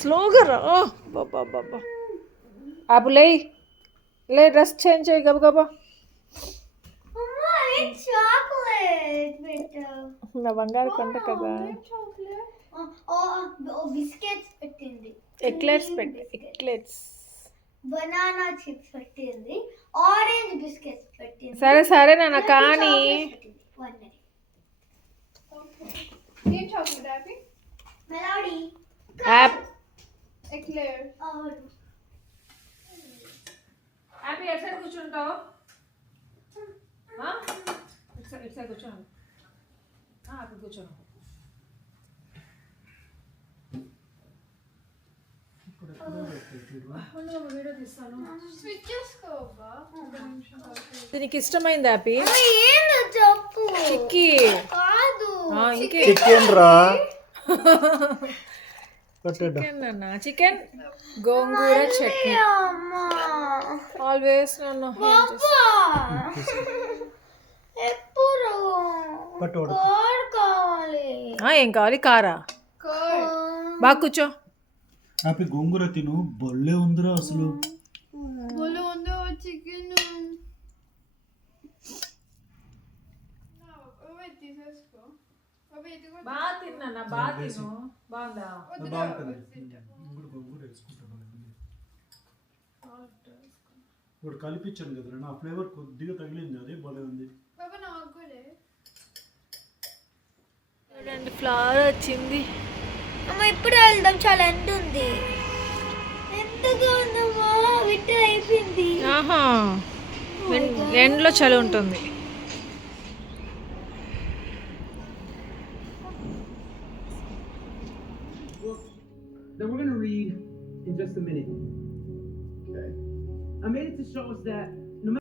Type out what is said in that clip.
స్లోగా రా బాబా బాబా అప్పుడు లే డ్రెస్ చేంజ్ చేయి గబగబా. నా బంగారు కొంట కదా. బిస్కెట్స్ పెట్టింది. ఎక్లెట్స్ బనానా చిప్స్ పెట్టింది. ఆరెంజ్ బిస్కెట్స్ పెట్టింది. సరే నాన్న కానీ ఏం చాక్లెట్ హ్యాపీ మెలోడీ యాప్ ఎక్లేర్ హ్యాపీ ఎట్ సైడ్ కూర్చుంటావు. ఇటు సైడ్ కూర్చోను. అక్కడ కూర్చోను. వీడియో తీస్తాను. స్విచ్ చేసుకోవా ఒక నిమిషం. దీనికి ఇష్టమైంది హ్యాపీ ఏందో చెప్పు. చిక్కీ కాదు చికెన్ రా చికెన్ అన్న చికెన్ గోంగూర చట్నీ అమ్మా ఆల్వేస్ నన్ను ఎప్పుడు కోడ్ కావాలి. ఏం కావాలి కారా బాగా కూర్చో. హ్యాపీ గోంగూర తిను బొల్లే ఉందిరా అసలు. బోలో ఉందో చికెన్ తీసేసుకో. అవి ఇది కూడా బాగా తిన్నా బాగా తిను. బాగుందా? గోంగూర వేసుకుంటాను. ఇప్పుడు కలిపించాను కదా నా ఫ్లేవర్ కొద్దిగా తగిలింది, అదే భలే ఉంది. బాబా నాకు కూడా చూడండి ఫ్లవర్ వచ్చింది. అమ్మ ఇప్పుడు వెళ్దాం, చాలా ఎండ ఉంది. ఎంతగా ఉందమ్మా, వింటర్ అయిపోయింది. ఆహా ఎండ్లో చలి ఉంటుంది. That we're going to read in just a minute. Okay. I made it to show us that